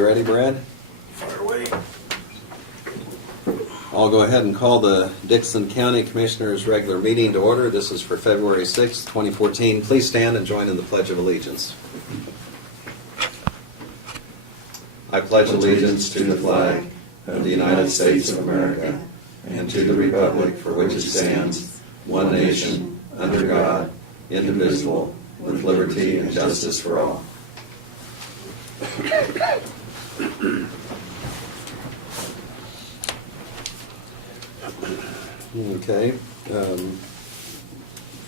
You ready, Brad? Fire away. I'll go ahead and call the Dixon County Commissioners' regular meeting to order. This is for February 6, 2014. Please stand and join in the Pledge of Allegiance. I pledge allegiance to the flag of the United States of America and to the republic for which it stands, one nation, under God, indivisible, with liberty and justice for all. Okay.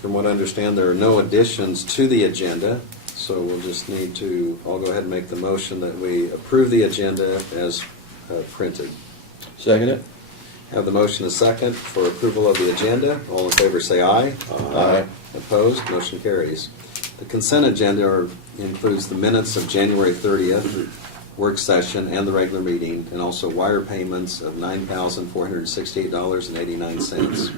From what I understand, there are no additions to the agenda, so we'll just need to, I'll go ahead and make the motion that we approve the agenda as printed. Second it. Have the motion a second for approval of the agenda. All in favor say aye. Aye. Opposed? Motion carries. The consent agenda includes the minutes of January 30th work session and the regular meeting, and also wire payments of $9,468.89.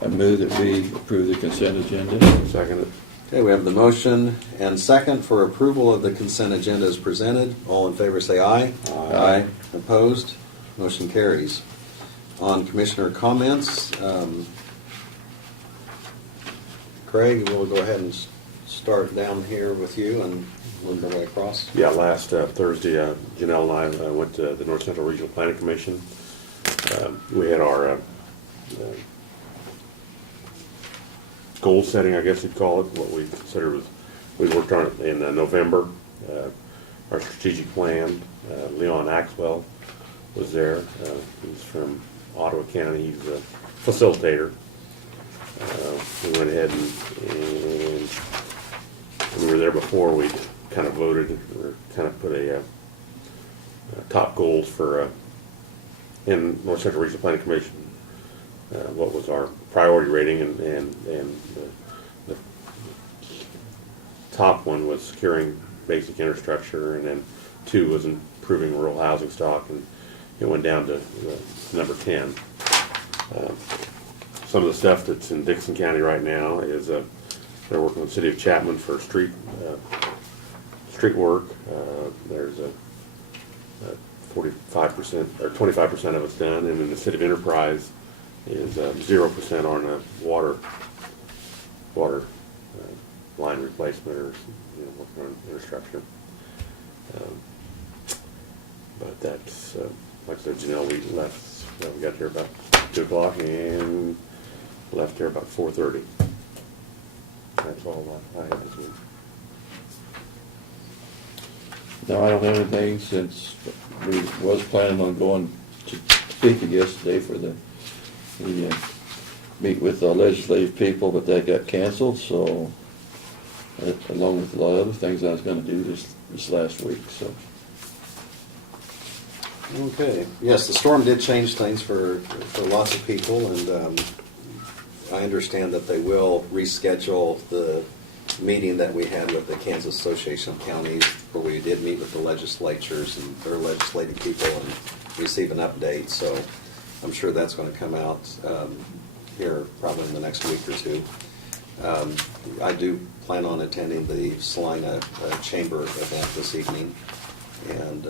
I move that we approve the consent agenda. Second it. Okay, we have the motion and second for approval of the consent agenda as presented. All in favor say aye. Aye. Opposed? Motion carries. On commissioner comments, Craig, we'll go ahead and start down here with you and work our way across. Yeah, last Thursday, Janelle and I went to the North Central Regional Planning Commission. We had our goal setting, I guess you'd call it, what we consider was, we worked on it in November. Our strategic plan, Leon Axwell was there. He's from Ottawa County. He's a facilitator. We went ahead and when we were there before, we kind of voted or kind of put a top goals for in North Central Regional Planning Commission. What was our priority rating, and the top one was securing basic infrastructure, and then 2 was improving rural housing stock, and it went down to number 10. Some of the stuff that's in Dixon County right now is they're working with the city of Chapman for street work. There's a 45% or 25% of it's done, and in the city of Enterprise is 0% on a water line replacement or working on infrastructure. But that's like I said, Janelle, we left. We got here about 2 o'clock and left here about 4:30. That's all I had this week. No, I don't have anything, since we was planning on going to Topeka yesterday for the meet with the legislative people, but that got canceled, so along with a lot of other things I was going to do this last week. So Okay. Yes, the storm did change things for lots of people, and I understand that they will reschedule the meeting that we had with the Kansas Association of Counties, where we did meet with the legislatures and their legislative people and receive an update. So I'm sure that's going to come out here probably in the next week or two. I do plan on attending the Salina Chamber event this evening, and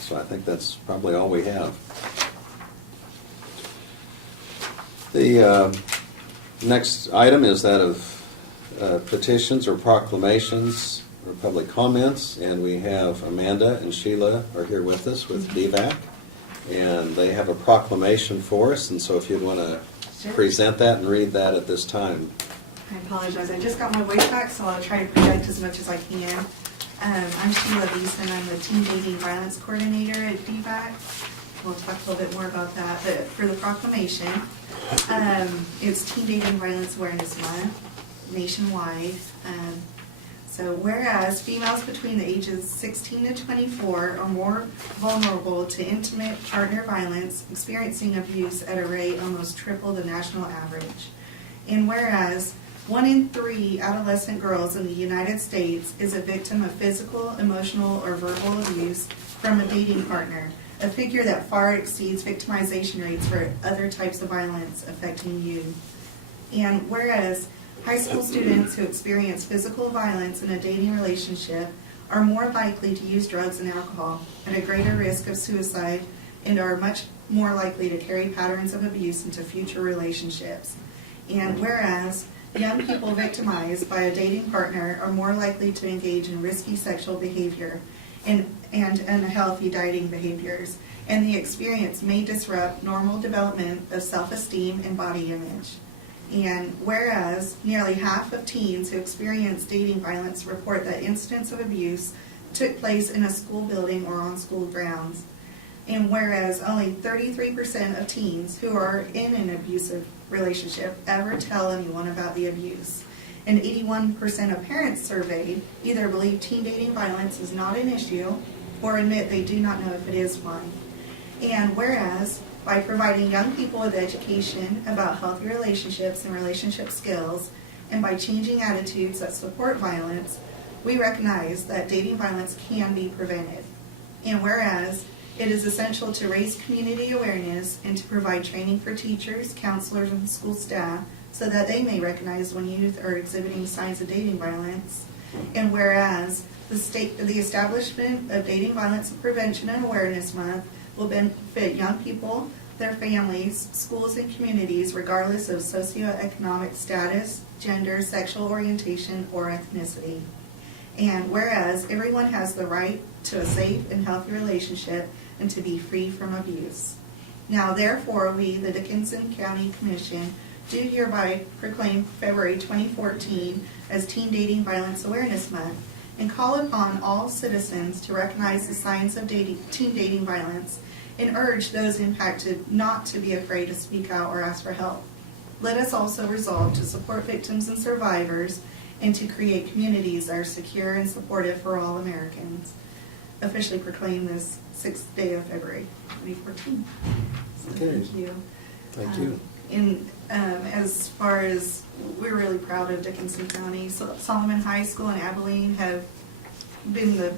so I think that's probably all we have. The next item is that of petitions or proclamations or public comments, and we have Amanda and Sheila are here with us with DVAC, and they have a proclamation for us, and so if you'd want to present that and read that at this time. I apologize. I just got my voice back, so I'll try to project as much as I can. I'm Sheila Beeson. I'm the Teen Dating Violence Coordinator at DVAC. We'll talk a little bit more about that. But for the proclamation, it's Teen Dating Violence Awareness Month nationwide. So whereas females between the ages 16 to 24 are more vulnerable to intimate partner violence, experiencing abuse at a rate almost triple the national average. And whereas 1 in 3 adolescent girls in the United States is a victim of physical, emotional, or verbal abuse from a dating partner, a figure that far exceeds victimization rates for other types of violence affecting youth. And whereas high school students who experience physical violence in a dating relationship are more likely to use drugs and alcohol, at a greater risk of suicide, and are much more likely to carry patterns of abuse into future relationships. And whereas young people victimized by a dating partner are more likely to engage in risky sexual behavior and unhealthy dieting behaviors, and the experience may disrupt normal development of self-esteem and body image. And whereas nearly half of teens who experience dating violence report that incidents of abuse took place in a school building or on school grounds. And whereas only 33% of teens who are in an abusive relationship ever tell anyone about the abuse. And 81% of parents surveyed either believe teen dating violence is not an issue or admit they do not know if it is one. And whereas by providing young people with education about healthy relationships and relationship skills, and by changing attitudes that support violence, we recognize that dating violence can be prevented. And whereas it is essential to raise community awareness and to provide training for teachers, counselors, and school staff so that they may recognize when youth are exhibiting signs of dating violence. And whereas the establishment of Dating Violence Prevention and Awareness Month will benefit young people, their families, schools, and communities regardless of socioeconomic status, gender, sexual orientation, or ethnicity. And whereas everyone has the right to a safe and healthy relationship and to be free from abuse. Now therefore we, the Dickinson County Commission, do hereby proclaim February 2014 as Teen Dating Violence Awareness Month and call upon all citizens to recognize the signs of teen dating violence and urge those impacted not to be afraid to speak out or ask for help. Let us also resolve to support victims and survivors and to create communities that are secure and supportive for all Americans. Officially proclaim this 6th day of February 2014. So Okay. Thank you. Thank you. And as far as, we're really proud of Dickinson County. So Solomon High School and Abilene have been the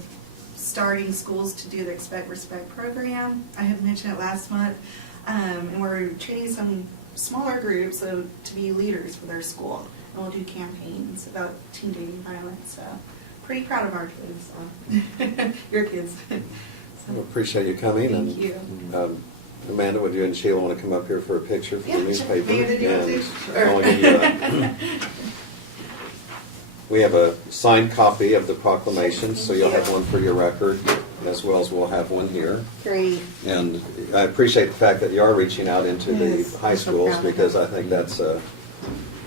starting schools to do the Expect Respect program. I had mentioned it last month. And we're training some smaller groups to be leaders for their school. And we'll do campaigns about teen dating violence. So pretty proud of our kids. So. Your kids. We appreciate you coming. Thank and, you. Amanda, would you and Sheila want to come up here for a picture for Yeah, the newspaper? Amanda, do you want to? And I'll give you that. We have a signed copy of the proclamation, so you'll have one for your record, as well as we'll have one here. Great. And I appreciate the fact that you are reaching out into Yes, the high I'm so schools, proud of because that. I think that's an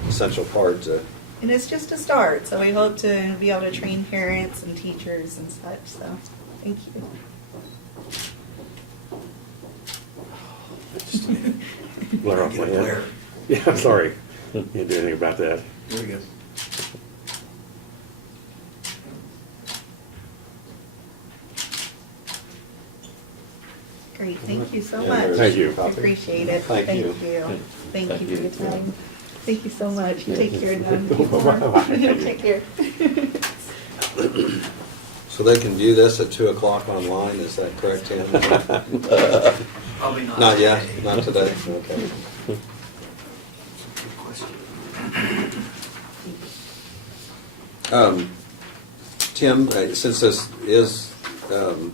essential part to. And it's just a start, so we hope to be able to train parents and teachers and such, so thank you. Blur off my Get a head. glare. Yeah, I'm sorry. Can't do anything about that. Here we go. Great, thank you so Yeah, much. there's Thank you. I copy. appreciate it. Thank you. Thank Thank you for you. your time. Thank you so much. Yeah. Take care, Don. Bye-bye. Take care. So they can view this at 2 o'clock online, is that correct, Tim? Probably not. Not yet, today. not today, okay. Good question. Tim, since this is, on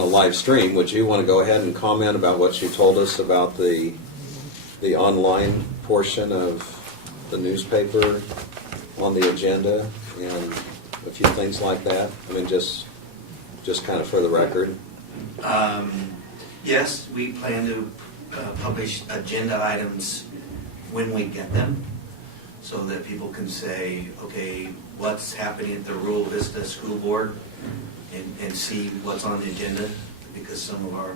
a live stream, would you want to go ahead and comment about what you told us about the online portion of the newspaper on the agenda and a few things like that? I mean, just kind of for the record. Yes, we plan to publish agenda items when we get them, so that people can say, okay, what's happening at the Rural Vista School Board, and see what's on the agenda, because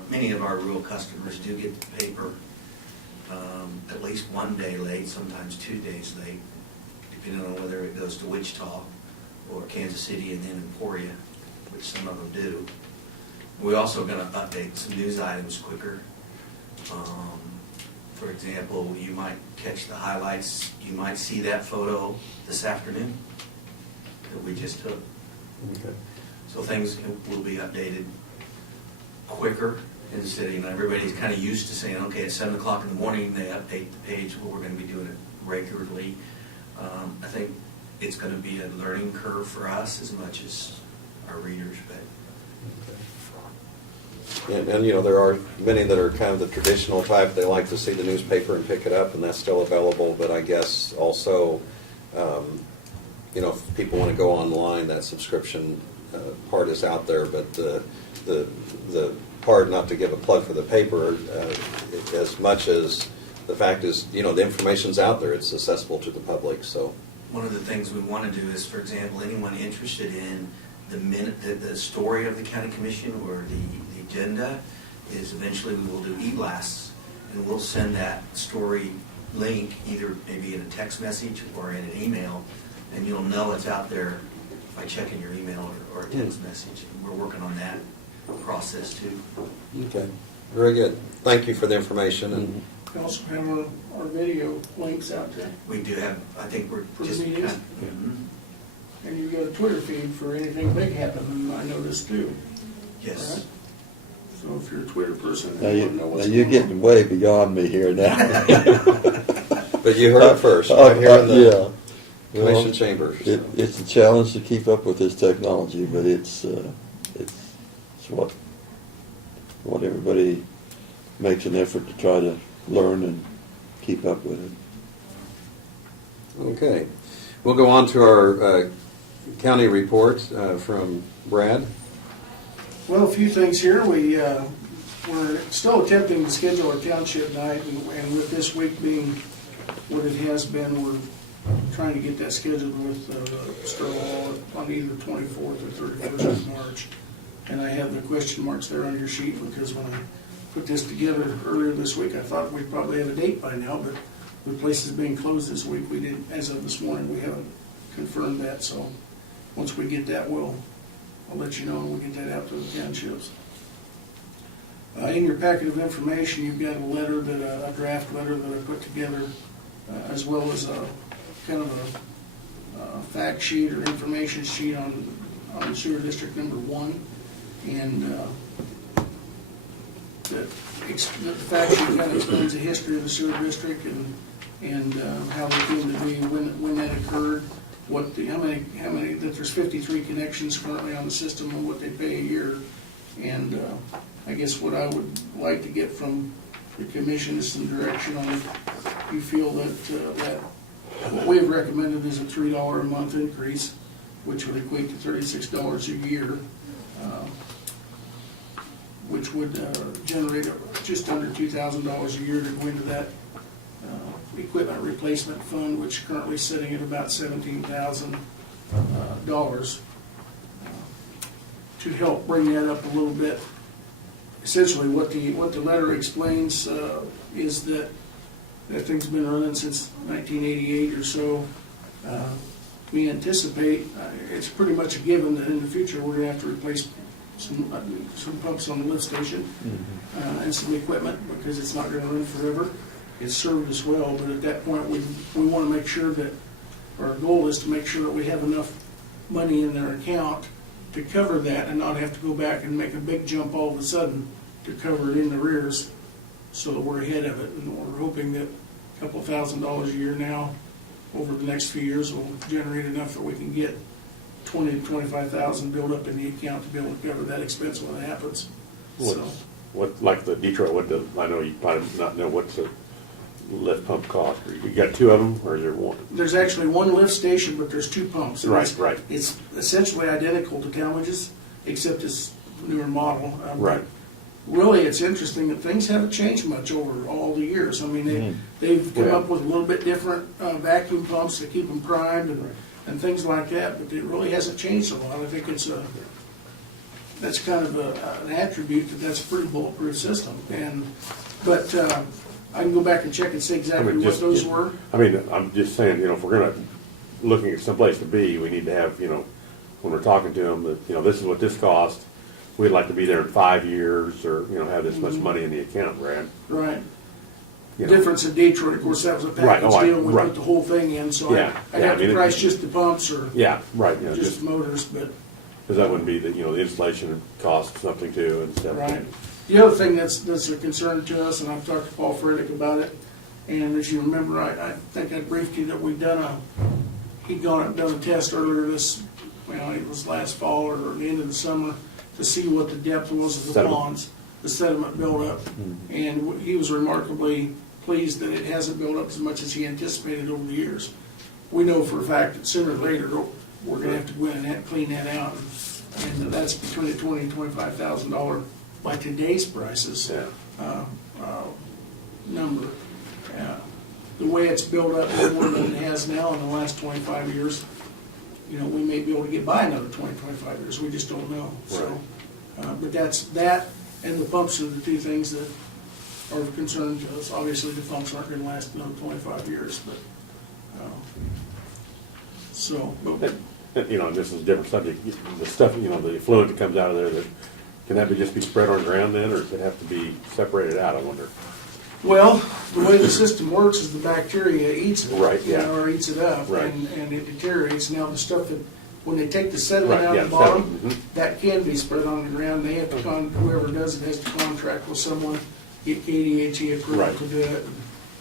many of our rural customers do get the paper at least one day late, sometimes 2 days late, depending on whether it goes to Wichita or Kansas City and then Emporia, which some of them do. We're also going to update some news items quicker. For example, you might catch the highlights. You might see that photo this afternoon that we just took. Okay. So things will be updated quicker instead of, everybody's kind of used to saying, okay, at 7 o'clock in the morning, they update the page. Well, we're going to be doing it regularly. I think it's going to be a learning curve for us as much as our readers, but And, you know, there are many that are kind of the traditional type, they like to see the newspaper and pick it up, and that's still available, but I guess also, you know, if people want to go online, that subscription part is out there, but the part, not to give a plug for the paper, as much as the fact is, you know, the information's out there, it's accessible to the public, so. one of the things we want to do is, for example, anyone interested in the story of the county commission or the agenda, is eventually we will do e-blasts, and we'll send that story link either maybe in a text message or in an email, and you'll know it's out there by checking your email or a text message. And we're working on that process too. Okay, very good. Thank you for the information, and We also have our video links out there, We do have, I think we're For the just. meetings? Mhm. and you've got a Twitter feed for anything big happening, I noticed too. Yes. Right? So if you're a Twitter person, Now and you you, want to know now what's you're going on. getting way beyond me here now. but you heard it first, right here in the Yeah. commission Well, chambers. It's a challenge to keep up with this technology, but it's what everybody makes an effort to try to learn and keep up with it. Okay, we'll go on to our county report from Brad. Well, a few things here. We're still attempting to schedule our township night, and with this week being what it has been, we're trying to get that scheduled with Sterling on either 24th or 31st of March. And I have the question marks there on your sheet because when I put this together earlier this week, I thought we'd probably have a date by now, but the place is being closed this week. We didn't, as of this morning, we haven't confirmed that, so once we get that, I'll let you know and we'll get that out to the townships. In your packet of information, you've got a letter a draft letter that I put together, as well as a kind of a fact sheet or information sheet on sewer district number 1. And the fact sheet kind of explains the history of the sewer district and how they came to be, when that occurred, how many that there's 53 connections currently on the system and what they pay a year. And I guess what I would like to get from the commission is some direction on if you feel that what we've recommended is a $3 a month increase, which would equate to $36 a year, which would generate just under $2,000 a year to go into that equipment replacement fund, which is currently sitting at about $17,000, to help bring that up a little bit. Essentially, what the letter explains is that thing's been running since 1988 or so. We anticipate it's pretty much a given that in the future we're going to have to replace some pumps on the lift station and some equipment because it's not going to run forever. It's served us well, but at that point we want to make sure that our goal is to make sure that we have enough money in their account to cover that and not have to go back and make a big jump all of a sudden to cover it in the rears so that we're ahead of it. And we're hoping that a couple $1,000s a year now over the next few years will generate enough that we can get $20,000 to $25,000 built up in the account to be able to cover that expense when it happens. So, What, like the Detroit, I know you probably not know what's a lift pump cost. You got two of them, or is there one? there's actually one lift station, but there's 2 pumps. And Right. It's essentially identical to Talmadge's, except it's newer model. Right. Really, it's interesting that things haven't changed much over all the years. I mean, they've come Yeah. up with a little bit different vacuum pumps to keep them primed and things like that, but it really hasn't changed a lot. I think that's kind of an attribute that's a pretty bulletproof system. But I can go back and check and see exactly what those were. I mean, I'm just saying, if we're gonna, looking at someplace to be, we need to have, when we're talking to them, that, this is what this cost. We'd like to be there in 5 years, or, have this much money in the account, Brad. Right. You know. Difference in Detroit, of course, that was a Right, package deal, and we right. put the whole thing in, so Yeah, I yeah, got I mean, the price just the pumps or Yeah, right, just the motors, but, because that wouldn't be the installation costs something too and stuff. right. The other thing that's a concern to us, and I've talked to Paul Frederick about it, and as you remember, I think I briefed you that he'd gone and done a test earlier well, it was last fall or the end of the summer, to see what the depth was of the Sediment. ponds, the sediment buildup. And he was remarkably pleased that it hasn't built up as much as he anticipated over the years. We know for a fact that sooner or later, we're gonna have to go in and clean that out. And that's between the $20,000 and $25,000 by today's prices. Yeah. Number. The way it's built up more than it has now in the last 25 years, you know, we may be able to get by another 20, 25 years, we just don't know. So, but that's, that and the pumps are the two things that are of concern to us. Obviously, the pumps aren't gonna last another 25 years, but, but You know, and this is a different subject, the stuff, you know, the fluid that comes out of there, that, can that just be spread on the ground then, or does it have to be separated out, I wonder? well, the way the system works is the bacteria eats it. Right, you yeah. know, or eats it up, Right. and it deteriorates. Now, the stuff that, when they take the sediment Right, out yeah, of the bottom, sediment, that can be spread on the ground. They have to, whoever does it has to contract with someone, get KDHE approval Right. to do it,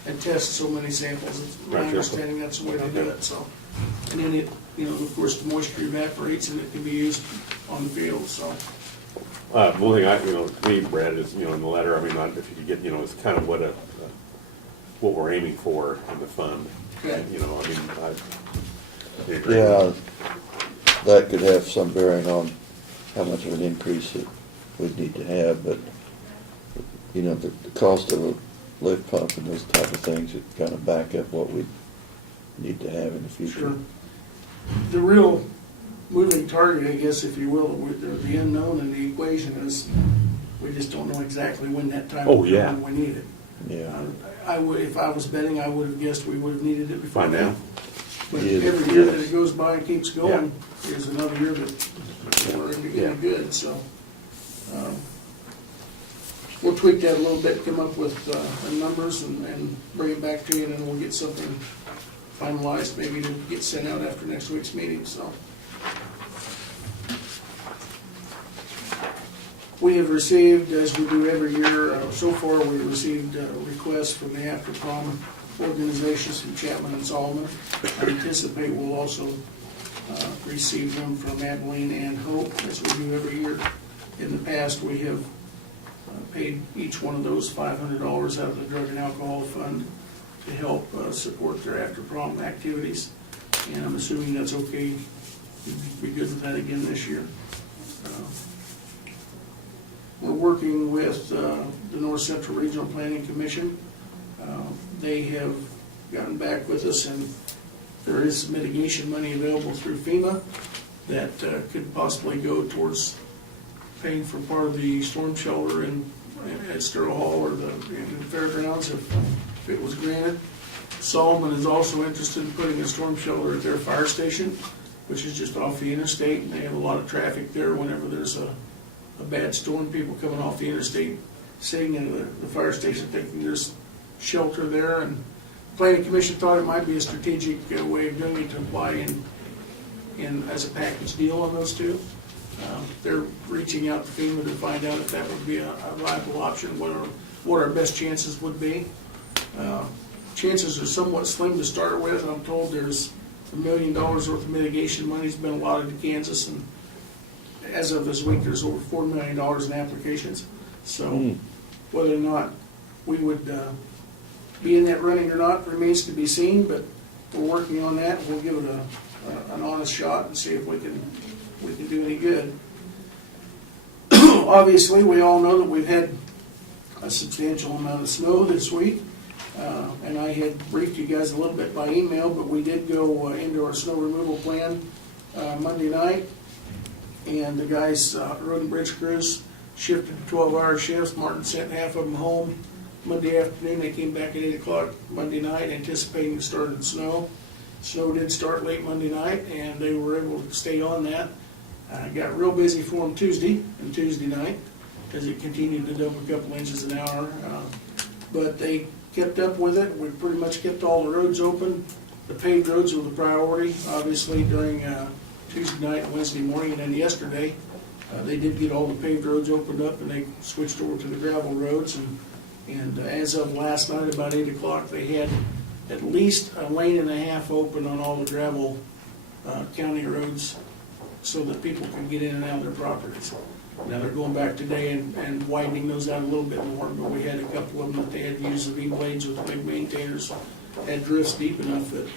and test so many samples. It's my Right, sure. understanding that's the way to do Okay. it, so. And then it, you know, of course, the moisture evaporates and it can be used on the field, so. One thing I, you know, to me, Brad, is, you know, in the letter, I mean, if you could get, you know, it's kind of what we're aiming for in the fund. Okay. You know, I mean, I agree. Yeah, that could have some bearing on how much of an increase that we'd need to have, but, you know, the cost of a lift pump and those type of things would kind of back up what we need to have in the future. Sure. The real moving target, I guess, if you will, with the unknown in the equation is, we just don't know exactly when that time Oh, will come yeah. when we need it. Yeah, I would, if I was betting, I would have guessed we would have needed it before By now. now. But Yeah. every year that it goes by and keeps going, is another year that we're into Yeah. getting good, so. We'll tweak that a little bit, come up with the numbers and bring it back to you, and then we'll get something finalized, maybe to get sent out after next week's meeting, so. We have received, as we do every year, so far, we received requests from the After Prom organizations from Chapman and Solomon. I anticipate we'll also receive them from Abilene and Hope, as we do every year. In the past, we have paid each one of those $500 out of the Drug and Alcohol Fund to help support their After Prom activities. And I'm assuming that's okay, you'd be good with that again this year. We're working with the North Central Regional Planning Commission. They have gotten back with us, and there is mitigation money available through FEMA that could possibly go towards paying for part of the storm shelter at Sterling Hall or in the fairgrounds if it was granted. Solomon is also interested in putting a storm shelter at their fire station, which is just off the interstate, and they have a lot of traffic there whenever there's a bad storm, people coming off the interstate, sitting in the fire station thinking there's shelter there. And the Planning Commission thought it might be a strategic way of doing it to apply in as a package deal on those two. They're reaching out to FEMA to find out if that would be a viable option, what our best chances would be. Chances are somewhat slim to start with. I'm told there's $1 million worth of mitigation money's been allotted to Kansas, and as of this week, there's over $4 million in applications. So whether or not we would be in that running or not remains to be seen, but we're working on that. We'll give it an honest shot and see if we can do any good. Obviously, we all know that we've had a substantial amount of snow this week. And I had briefed you guys a little bit by email, but we did go into our snow removal plan Monday night. And the guys, road and bridge crews, shifted to 12-hour shifts. Martin sent half of them home Monday afternoon. They came back at 8 o'clock Monday night, anticipating the start of the snow. Snow did start late Monday night, and they were able to stay on that. Got real busy for them Tuesday and Tuesday night, as it continued to dump a couple inches an hour. But they kept up with it. We pretty much kept all the roads open. The paved roads were the priority, obviously, during Tuesday night and Wednesday morning, and then yesterday, they did get all the paved roads opened up, and they switched over to the gravel roads. And as of last night, about 8 o'clock, they had at least a lane and a half open on all the gravel county roads. so that people can get in and out of their properties. Now, they're going back today and widening those out a little bit more, but we had a couple of them that they had to use the V-blades with the big maintainers, had drifts deep enough that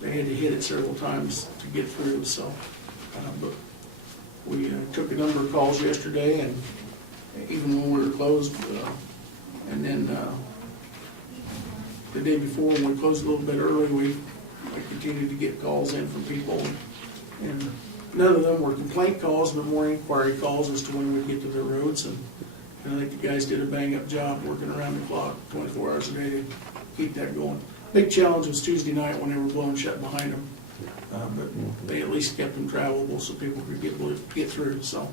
they had to hit it several times to get through, so. But we took a number of calls yesterday, and even when we were closed, and then the day before, when we closed a little bit early, we continued to get calls in from people, and none of them were complaint calls, but more inquiry calls as to when we get to their roads, and I think the guys did a bang-up job working around the clock, 24 hours a day to keep that going. Big challenge was Tuesday night when they were blowing shut behind them, but they at least kept them travelable so people could get through, so.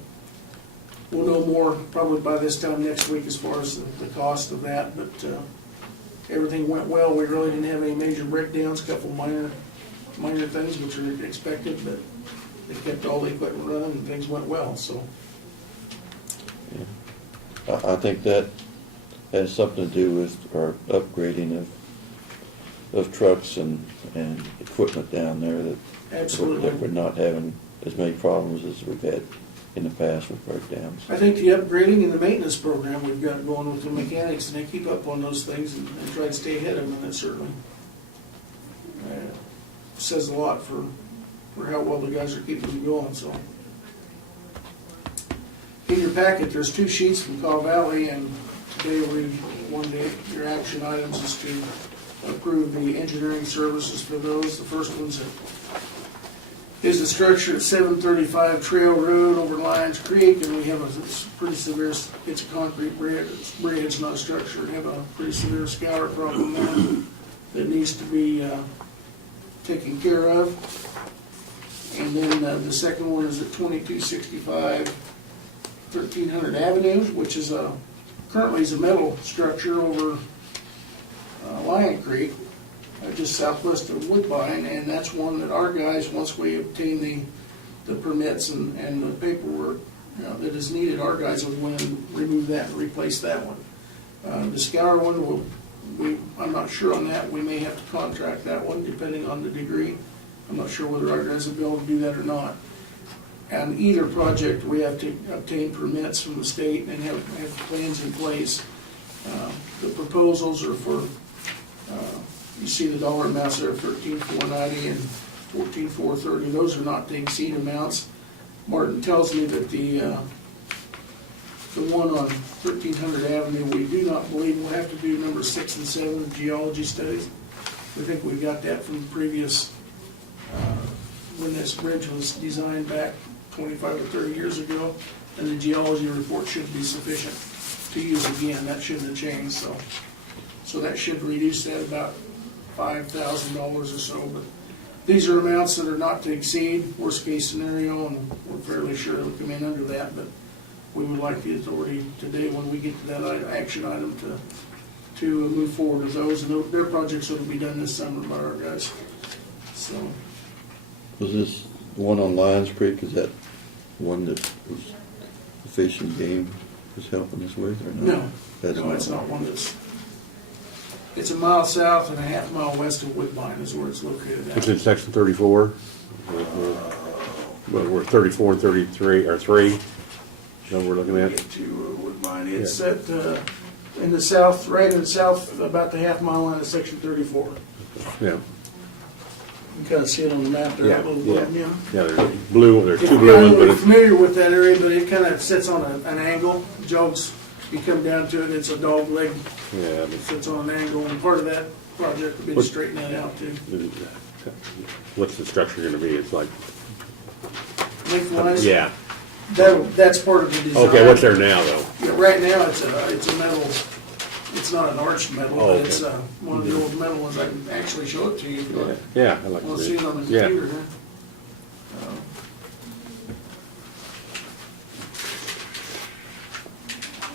We'll know more probably by this time next week as far as the cost of that, but everything went well. We really didn't have any major breakdowns, a couple minor things which are expected, but they kept all the equipment running and things went well, so. I think that has something to do with our upgrading of trucks and equipment down there that Absolutely. we're not having as many problems as we've had in the past with breakdowns. I think the upgrading and the maintenance program we've got going with the mechanics, and they keep up on those things and try to stay ahead of them, and that certainly says a lot for how well the guys are keeping them going, so. In your packet, there's 2 sheets from Caw Valley, and today one of your action items is to approve the engineering services for those. The first one's is the structure at 735 Trail Road over Lions Creek, and we have a pretty severe, it's a concrete bridge, not a structure. We have a pretty severe scour problem there that needs to be taken care of. And then the second one is at 2265 1300 Avenue, which is currently is a metal structure over Lion Creek, just southwest of Woodbine, and that's one that our guys, once we obtain the permits and the paperwork that is needed, our guys will go in and remove that and replace that one. The scour one, I'm not sure on that. We may have to contract that one depending on the degree. I'm not sure whether our guys will be able to do that or not. And either project, we have to obtain permits from the state and have plans in place. The proposals are for, you see the dollar amounts there, $13,490 and $14,430. Those are not to exceed amounts. Martin tells me that the one on 1300 Avenue, we do not believe we'll have to do number 6 and 7 geology studies. We think we got that from the previous, when this bridge was designed back 25 or 30 years ago, and the geology report should be sufficient to use again. That shouldn't have changed, so that should reduce that about $5,000 or so. But these are amounts that are not to exceed, worst case scenario, and we're fairly sure it'll come in under that, but we would like the authority today, when we get to that action item, to move forward with those, and their projects will be done this summer by our guys. So, Was this one on Lions Creek, is that one that was the Fish and Game was helping us with, or not? no, That's it's not one it's a mile south and a half mile west of Woodbine is where it's located It's at. in section 34. But we're 34 and 33, or 3. So we're looking at. Get to Woodbine, it's at, in the south, right in the south, about the half mile line of section 34. Yeah. You can kind of see it on the map there, Yeah, a little yeah. bit, yeah. Yeah, there's blue, there's If 2 you're blue not ones, but really it's, familiar with that area, but it kind of sits on an angle. Jogs, you come down to it, it's a dog leg, yeah, it sits on an angle, and part of that project will be to What- straighten that out too. what's the structure gonna be? It's like, Lengthwise, yeah. that's part of the design. Okay, what's there now, though? Yeah, right now, it's a metal, it's not an arched metal, Oh, but okay. it's one of the old metal ones. I can actually show it to you if you like. Yeah, I like Want to to see it on the Yeah. computer, huh?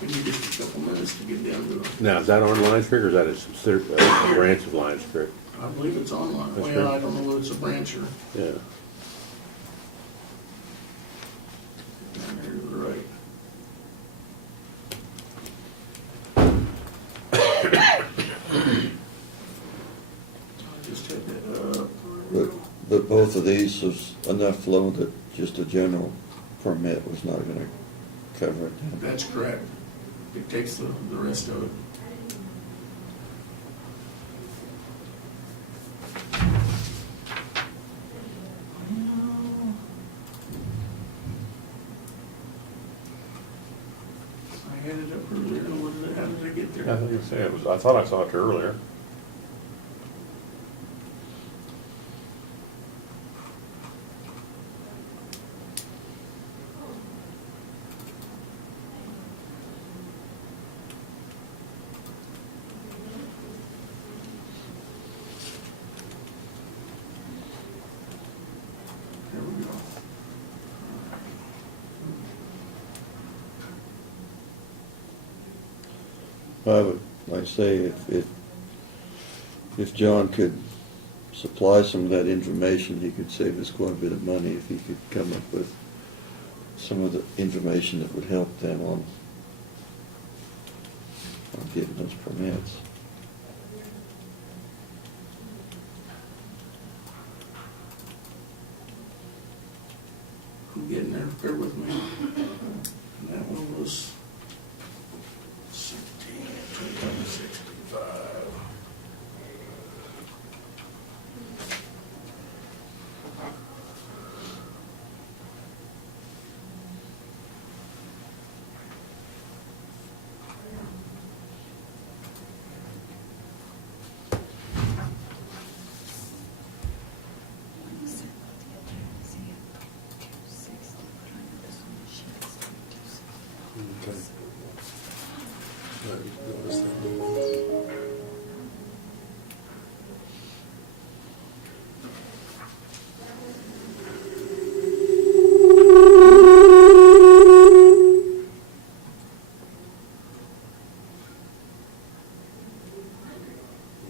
Give me just a couple minutes to get down to it. Now, is that on Lions Creek, or is that a branch of Lions Creek? I believe it's online. That's Well, right. I don't know whether it's a branch or Yeah. down there to the right. I just had that up. But both of these was enough flow that just a general permit was not gonna cover it then. That's correct. It takes the rest of it. I had it up earlier, how did I get there? I think you say it was, I thought I saw it earlier. There we go. I would, like I say, if John could supply some of that information, he could save us quite a bit of money if he could come up with some of the information that would help them on getting those permits. I'm getting there, bear with me. And that one was 16,265. Okay. Notice that difference.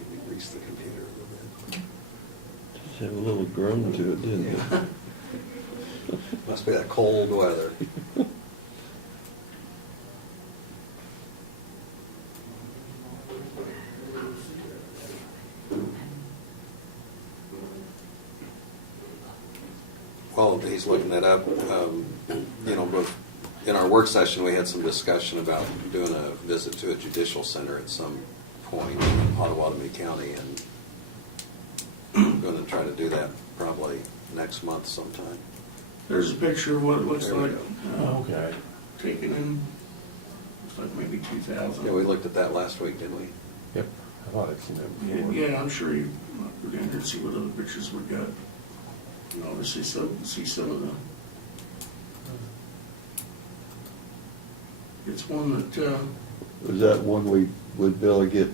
Maybe grease the computer a little bit. Just have a little groan to it, didn't it? Yeah. Must be that cold weather. While he's looking that up, but in our work session, we had some discussion about doing a visit to a judicial center at some point in Potawatomi County, and I'm going to try to do that probably next month sometime. There's a picture of what it looks There we like. go. Okay. Taken in, looks like maybe 2000. Yeah, we looked at that last week, didn't we? Yep, I thought I'd seen that Yeah, before. yeah, I'm sure you, go down here and see what other pictures we got. And obviously, see some of the. It's one that, Was that one we would be able to get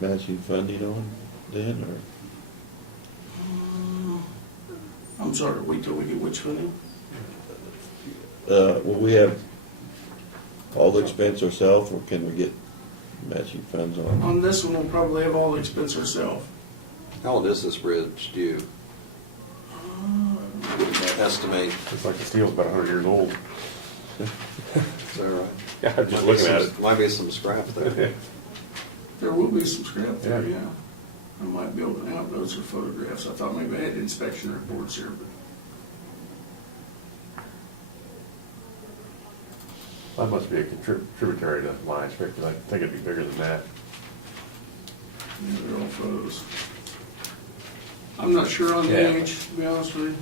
matching funding on then, I'm sorry, wait till we get which one in? will we have all the expense ourselves, or can we get matching funds on? On this one, we'll probably have all the expense ourselves. How old is this bridge, do you estimate? Looks like the steel's about 100 years old. Is that right? Yeah, I'm just looking at it. Might be some scrap there. There will be some scrap there, Yeah. yeah. I might be able to, now those are photographs. I thought maybe I had inspection reports here, but That must be a tributary to Lions Creek, because I think it'd be bigger than that. yeah, they're all photos. I'm not sure on the Yeah. age, to be honest with you.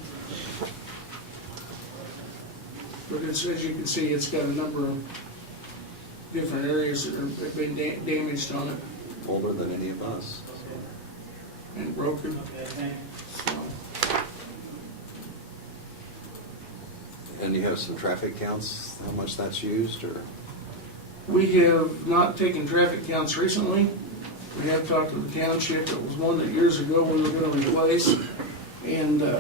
But it's, as you can see, it's got a number of different areas that have been damaged on it Older than any of us. and broken. So, And you have some traffic counts, how much that's used, or? we have not taken traffic counts recently. We have talked to the township. It was one that years ago we were going to replace. And one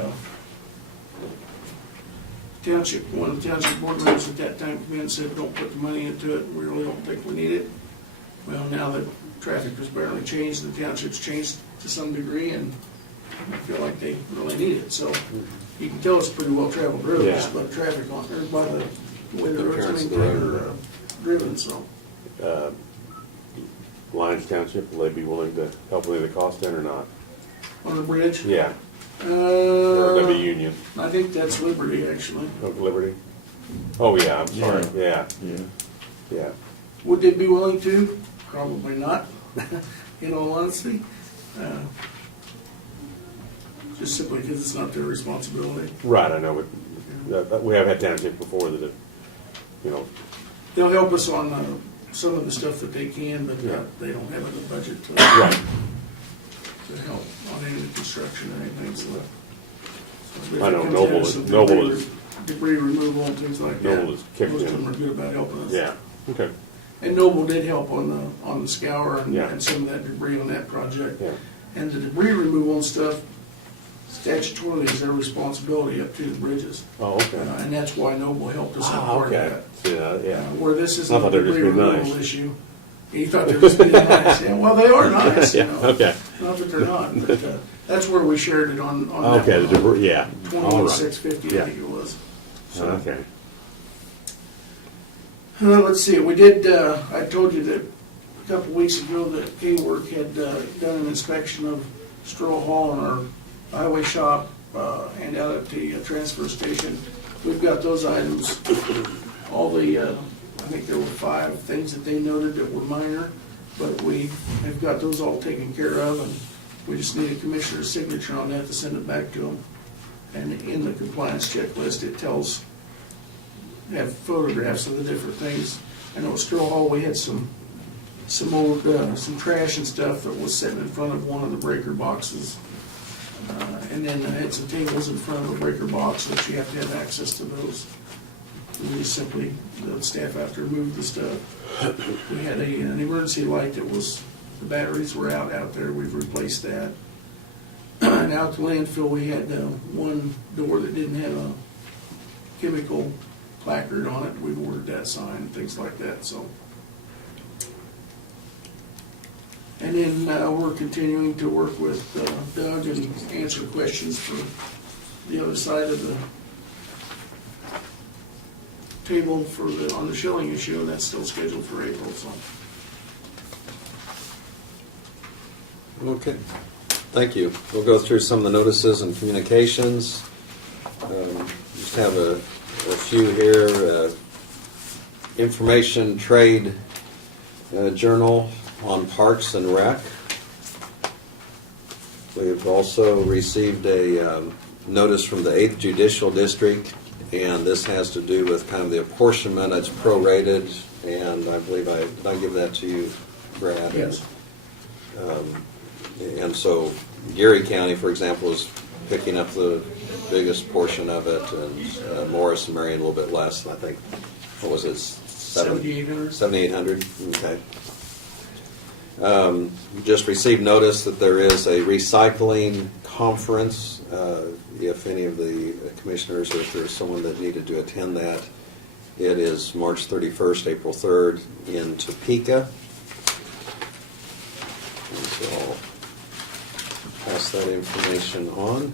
of the township board members at that time came in and said, don't put the money into it. We really don't think we need it. Well, now that traffic has barely changed, the township's changed to some degree, and I feel like they really need it. So you can tell it's pretty well-traveled road, Yeah. just by the traffic on, or by the way the The road's appearance of the maintained road. or driven, so. Lions Township, will they be willing to help with the cost then or not? On the bridge? Yeah. Or that'd be Union, I think that's Liberty, actually. of Liberty? Oh, yeah, I'm sorry, yeah, Yeah. yeah. Would they be willing to? Probably not, in all honesty. Just simply because it's not their responsibility. Right, I know, but we have had townships before that have, you know, They'll help us on some of the stuff that they can, but Yeah. they don't have it in the budget to right, help on any of the construction or anything, so. I know If it comes Noble down to is- some Noble debris- is- Debris removal and things like that. Noble is kicked Most of in. them are good about helping us. yeah, okay, And Noble did help on the scour and Yeah. and some of that debris on that project. yeah, And the debris removal and stuff, statutorily is their responsibility up to the bridges. oh, okay. And that's why Noble helped us on Ah, part of okay, that. yeah, yeah. Where this is I a thought they were just debris being removal nice. issue. You thought they were just being nice. Yeah, well, they are nice, you Yeah, know. okay, Not that they're not, but that's where we shared it on that okay, the one. debris, yeah, all right, 21,650, Yeah. I think it was. So, okay, let's see, we did, I told you that a couple weeks ago that K-Work had done an inspection of Stroh Hall in our highway shop and out at the transfer station. We've got those items, all the, I think there were 5 things that they noted that were minor, but we have got those all taken care of, and we just need a commissioner's signature on that to send it back to them. And in the compliance checklist, it tells, have photographs of the different things. I know at Stroh Hall, we had some old, some trash and stuff that was sitting in front of one of the breaker boxes. And then I had some tables in front of a breaker box, which you have to have access to those. We just simply, the staff have to remove the stuff. We had an emergency light that was, the batteries were out there, we've replaced that. And out at the landfill, we had one door that didn't have a chemical placard on it. We've ordered that sign and things like that, so. And then we're continuing to work with Doug and answer questions for the other side of the table for on the shilling issue, and that's still scheduled for April, so. Okay, thank you. We'll go through some of the notices and communications. Just have a few here. Information Trade Journal on Parks and Rec. We've also received a notice from the 8th Judicial District, and this has to do with kind of the apportionment. It's prorated, and I believe did I give that to you, Brad? Yes. And so Geary County, for example, is picking up the biggest portion of it, and Morris and Marion a little bit less. I think, what was it? 7,800. 7,800, okay. Just received notice that there is a recycling conference. If any of the commissioners, or if there's someone that needed to attend that, it is March 31st, April 3rd in Topeka. And so I'll pass that information on.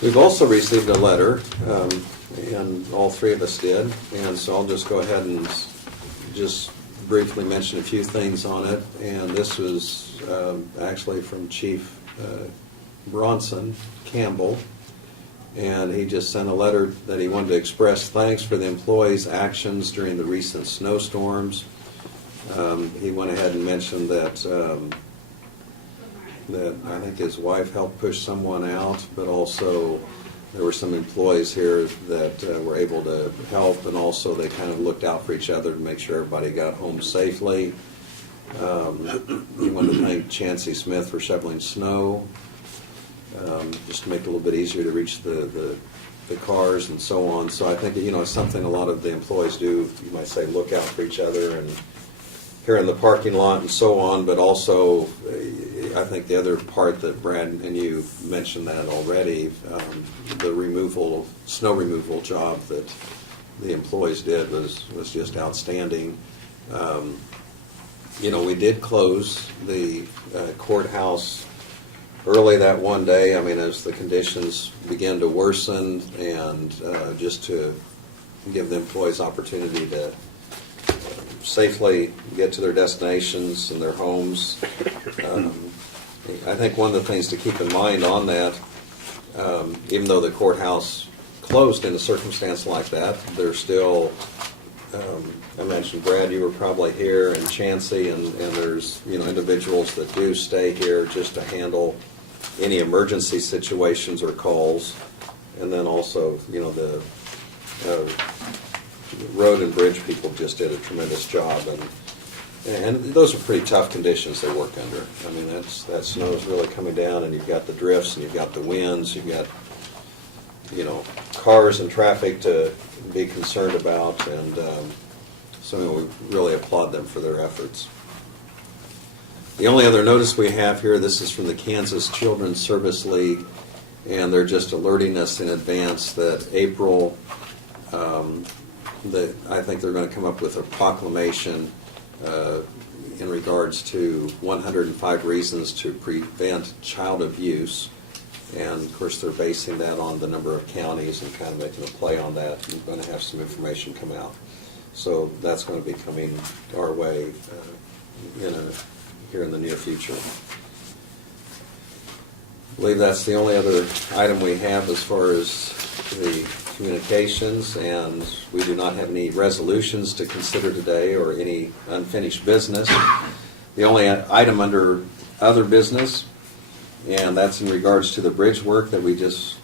We've also received a letter, and all 3 of us did, and so I'll just go ahead and just briefly mention a few things on it. And this was actually from Chief Bronson Campbell, and he just sent a letter that he wanted to express thanks for the employees' actions during the recent snowstorms. He went ahead and mentioned that I think his wife helped push someone out, but also there were some employees here that were able to help, and also they kind of looked out for each other to make sure everybody got home safely. He wanted to thank Chancey Smith for shoveling snow, just to make it a little bit easier to reach the cars and so on. So I think, it's something a lot of the employees do. You might say look out for each other and here in the parking lot and so on, but also I think the other part that Brad and you mentioned that already, the snow removal job that the employees did was just outstanding. We did close the courthouse early that one day, as the conditions began to worsen, and just to give the employees opportunity to safely get to their destinations and their homes. I think one of the things to keep in mind on that, even though the courthouse closed in a circumstance like that, there's still, I mentioned Brad, you were probably here, and Chansey, and there's, individuals that do stay here just to handle any emergency situations or calls. And then also, the road and bridge people just did a tremendous job, and those are pretty tough conditions they work under. I mean, that snow is really coming down, and you've got the drifts, and you've got the winds, you've got, cars and traffic to be concerned about, and so we really applaud them for their efforts. The only other notice we have here, this is from the Kansas Children's Service League, and they're just alerting us in advance that April, I think they're going to come up with a proclamation in regards to 105 reasons to prevent child abuse. And of course, they're basing that on the number of counties and kind of making a play on that. We're going to have some information come out. So that's going to be coming our way here in the near future. I believe that's the only other item we have as far as the communications, and we do not have any resolutions to consider today or any unfinished business. The only item under other business, and that's in regards to the bridge work that we just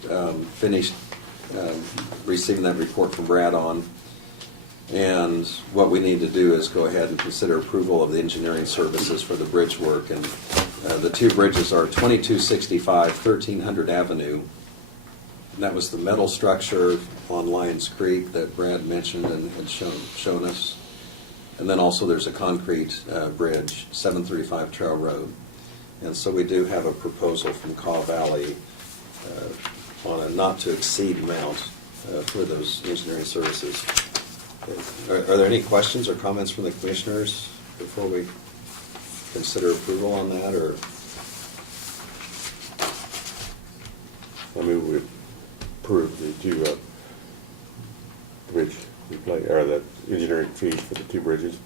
finished receiving that report from Brad on. And what we need to do is go ahead and consider approval of the engineering services for the bridge work. And the two bridges are 2265 1300 Avenue. And that was the metal structure on Lions Creek that Brad mentioned and had shown us. And then also there's a concrete bridge, 735 Trail Road. And so we do have a proposal from Caw Valley on a not-to-exceed amount for those engineering services. Are there any questions or comments from the commissioners before we consider approval on that, or? I mean, we approved the two bridge replay, or the engineering fees for the two bridges.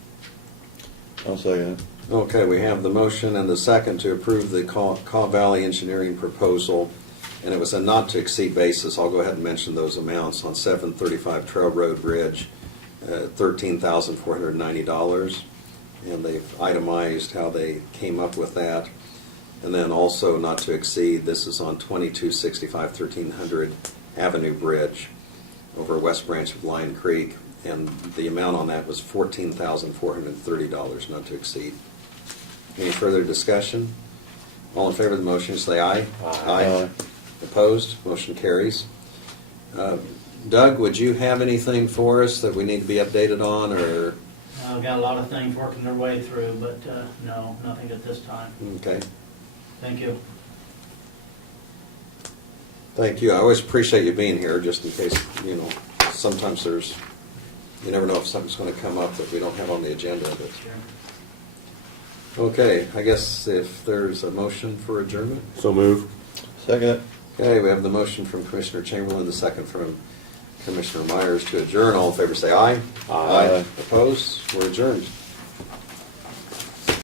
I'll second it. Okay, we have the motion and the second to approve the Caw Valley engineering proposal, and it was a not-to-exceed basis. I'll go ahead and mention those amounts on 735 Trail Road Bridge, $13,490, and they've itemized how they came up with that. And then also not to exceed, this is on 2265 1300 Avenue Bridge over West Branch of Lion Creek, and the amount on that was $14,430, not to exceed. Any further discussion? All in favor of the motion, say aye. Aye. Opposed? Motion carries. Doug, would you have anything for us that we need to be updated on, or? I've got a lot of things working their way through, but no, nothing at this time. Okay. Thank you. Thank you. I always appreciate you being here, just in case, sometimes you never know if something's going to come up that we don't have on the agenda. But. Sure. Okay, I guess if there's a motion for adjournment. So move. Second it. Okay, we have the motion from Commissioner Chamberlain, the second from Commissioner Myers to adjourn. All in favor say aye. Aye. Opposed? We're adjourned.